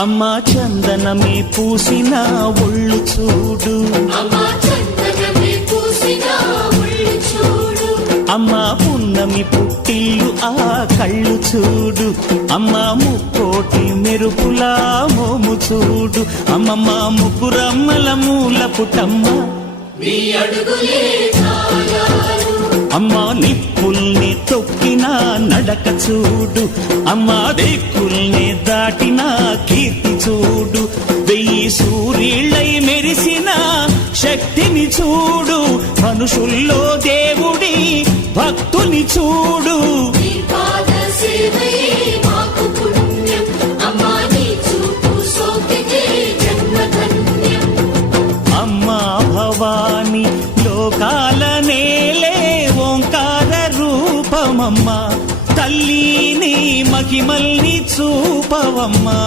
అమ్మా చందనమే పూసిన ఒళ్ళు చూడు, అమ్మా పున్నమి పుట్టిల్లు ఆ కళ్ళు చూడు, అమ్మా ముక్కోటి మెరుపులా మోము చూడు, అమ్మమ్మ ముగ్గురమ్మల మూల పుటమ్మ అమ్మా నిప్పుల్ని తొక్కిన నడక చూడు, అమ్మా దిక్కుల్ని దాటిన కీర్తి చూడు, 1000 సూర్యుళ్ళై మెరిసిన శక్తిని చూడు, మనుషుల్లో దేవుడి భక్తుని చూడు. అమ్మా భవాని లోకాల నేలే ఓంకార రూపమమ్మా, తల్లిని మహిమల్ని చూపవమ్మా.